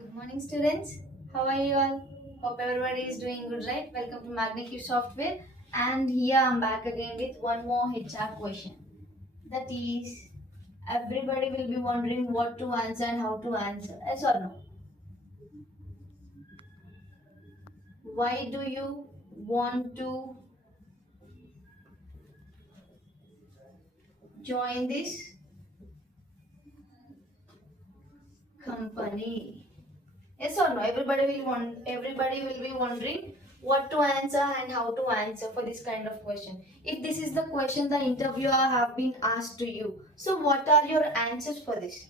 Good morning, students. How are you all? Hope everybody is doing good, right? Welcome to MagnaQ Software. And here I'm back again with one more HR question. That is, everybody will be wondering what to answer and how to answer. Yes or no? Why do you want to join this company? Yes or no? Everybody will be wondering what to answer and how to answer for this kind of question. If this is the question the interviewer have been asked to you, so what are your answers for this?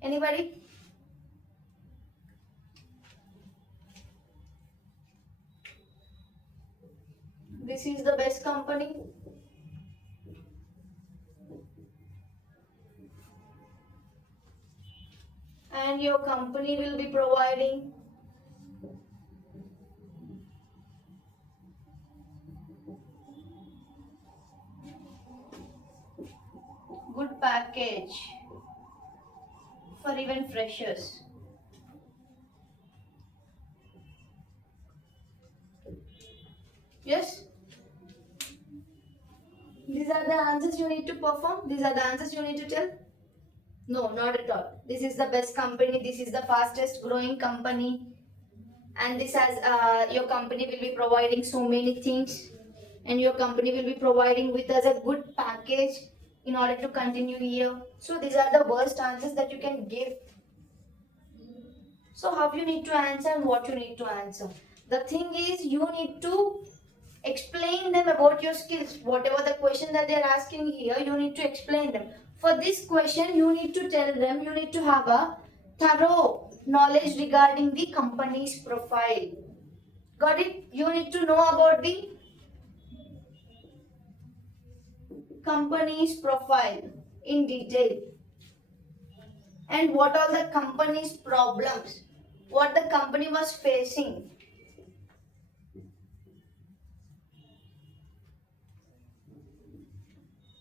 Anybody? This is the best company and your company will be providing good package for even freshers. Yes? These are the answers you need to perform. These are the answers you need to tell. No, not at all. This is the best company. This is the fastest growing company. And this has your company will be providing so many things. And your company will be providing with us a good package in order to continue here. So these are the worst answers that you can give. So how you need to answer and what you need to answer. The thing is you need to explain them about your skills. Whatever the question that they're asking here, you need to explain them. For this question, you need to tell them, you need to have a thorough knowledge regarding the company's profile. Got it? You need to know about the company's profile in detail and what are the company's problems, what the company was facing.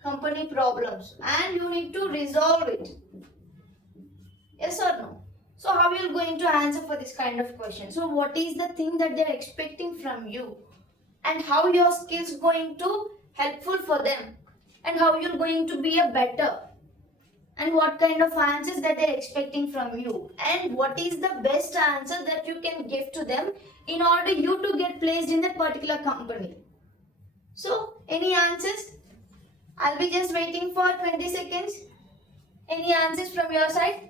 Company problems and you need to resolve it. Yes or no? So how you are going to answer for this kind of question? So what is the thing that they are expecting from you and how your skills going to helpful for them and how you're going to be a better and what kind of answers that they're expecting from you and what is the best answer that you can give to them in order you to get placed in that particular company. So any answers? I'll be just waiting for 20 seconds. Any answers from your side?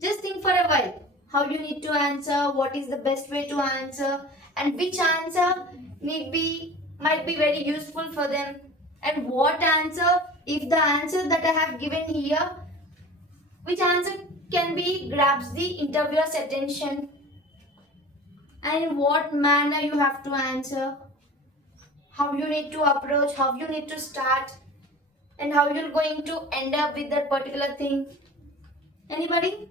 Just think for a while how you need to answer, what is the best way to answer, and which answer might be very useful for them, and what answer, if the answer that I have given here, which answer can be grabs the interviewer's attention, and in what manner you have to answer, how you need to approach, how you need to start, and how you're going to end up with that particular thing. Anybody?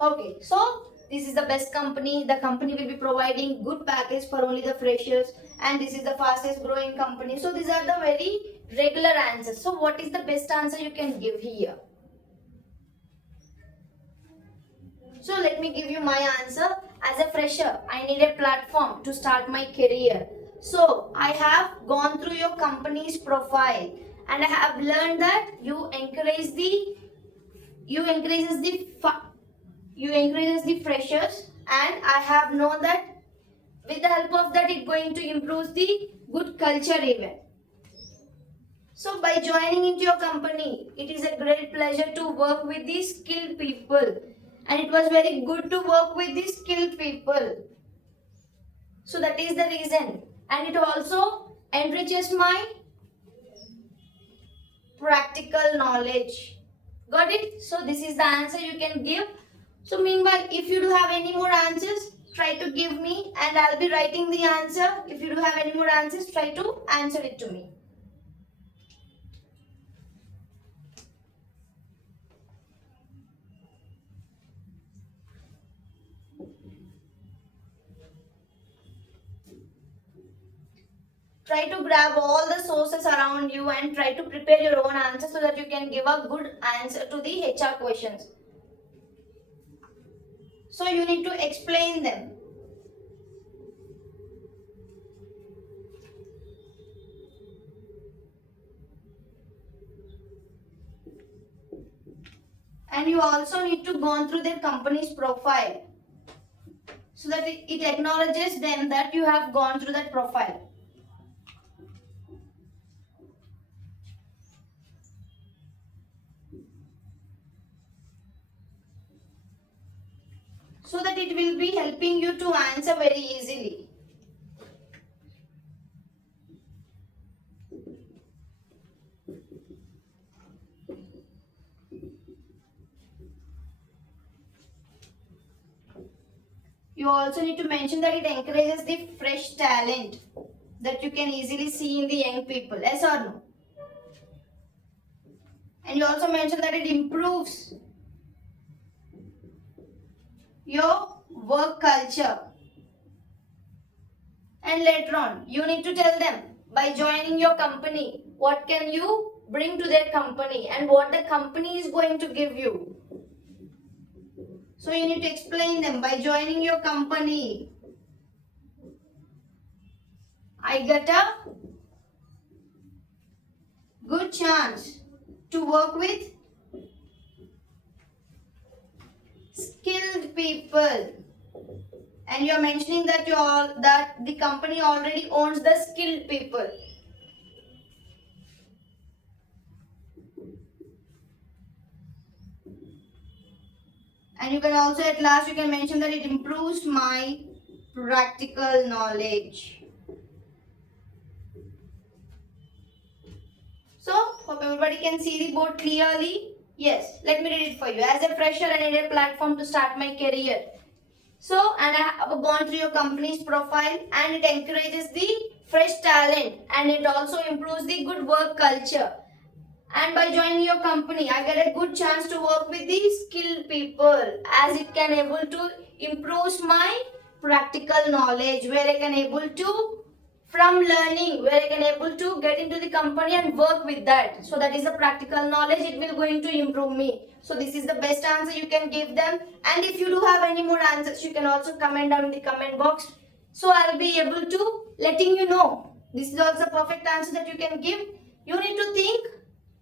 Okay, so this is the best company. The company will be providing good package for only the freshers, and this is the fastest growing company. So these are the very regular answers. So what is the best answer you can give here? So let me give you my answer. As a fresher, I need a platform to start my career. So I have gone through your company's profile and I have learned that you encourages you encourages the freshers, and I have known that with the help of that it going to improve the good culture even. So by joining into your company, it is a great pleasure to work with these skilled people, and it was very good to work with these skilled people. So that is the reason, and it also enriches my practical knowledge. Got it? So this is the answer you can give. So meanwhile, if you do have any more answers, try to give me and I'll be writing the answer. If you do have any more answers, try to answer it to me. try to grab all the sources around you and try to prepare your own answer so that you can give a good answer to the HR questions. So you need to explain them. And you also need to go through their company's profile so that it acknowledges them that you have gone through that profile. So that it will be helping you to answer very easily. You also need to mention that it encourages the fresh talent that you can easily see in the young people. Yes or no? And you also mention that it improves your work culture. And later on, you need to tell them by joining your company, what can you bring to their company and what the company is going to give you. So you need to explain them by joining your company. I get a good chance to work with skilled people. And you are mentioning that that the company already owns the skilled people. And you can also at last you can mention that it improves my practical knowledge. So hope everybody can see the board clearly. Yes, let me read it for you. As a fresher, I need a platform to start my career. So, and I have gone through your company's profile and it encourages the fresh talent and it also improves the good work culture. And by joining your company, I get a good chance to work with the skilled people as it can able to improve my practical knowledge where I can able to from learning where I can able to get into the company and work with that. So that is the practical knowledge. It will going to improve me. So this is the best answer you can give them. And if you do have any more answers, you can also comment down in the comment box. So I'll be able to letting you know. This is also perfect answer that you can give. You need to think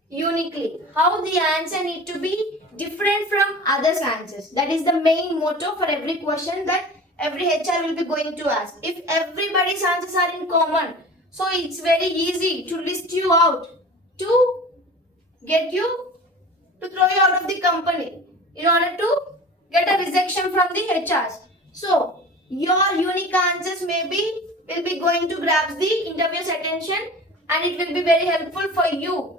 uniquely. How the answer need to be different from others' answers. That is the main motto for every question that every HR will be going to ask. If everybody's answers are in common, so it's very easy to list you out, to get you, to throw you out of the company in order to get a rejection from the HRs. So your unique answers maybe will be going to grab the interviewer's attention and it will be very helpful for you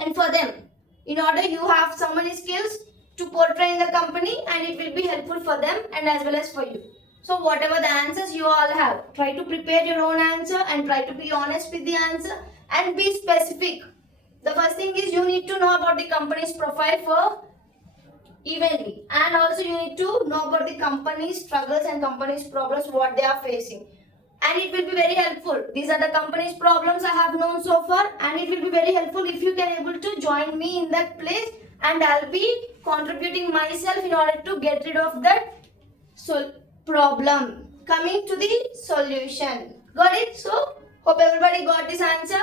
and for them. In order you have so many skills to portray in the company and it will be helpful for them and as well as for you. So whatever the answers you all have, try to prepare your own answer and try to be honest with the answer and be specific. The first thing is you need to know about the company's profile for evenly and also you need to know about the company's struggles and company's problems what they are facing. And it will be very helpful. These are the company's problems I have known so far and it will be very helpful if you can able to join me in that place and I'll be contributing myself in order to get rid of that problem. Coming to the solution. Got it? So, hope everybody got this answer.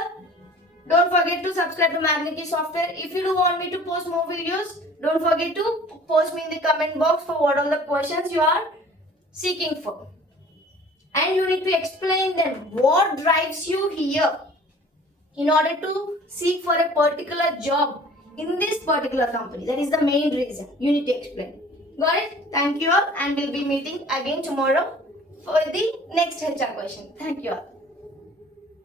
Don't forget to subscribe to Magnity Software. If you do want me to post more videos, don't forget to post me in the comment box for what all the questions you are seeking for. And you need to explain them what drives you here in order to seek for a particular job in this particular company. That is the main reason you need to explain. Got it? Thank you all and we'll be meeting again tomorrow for the next HR question. Thank you all.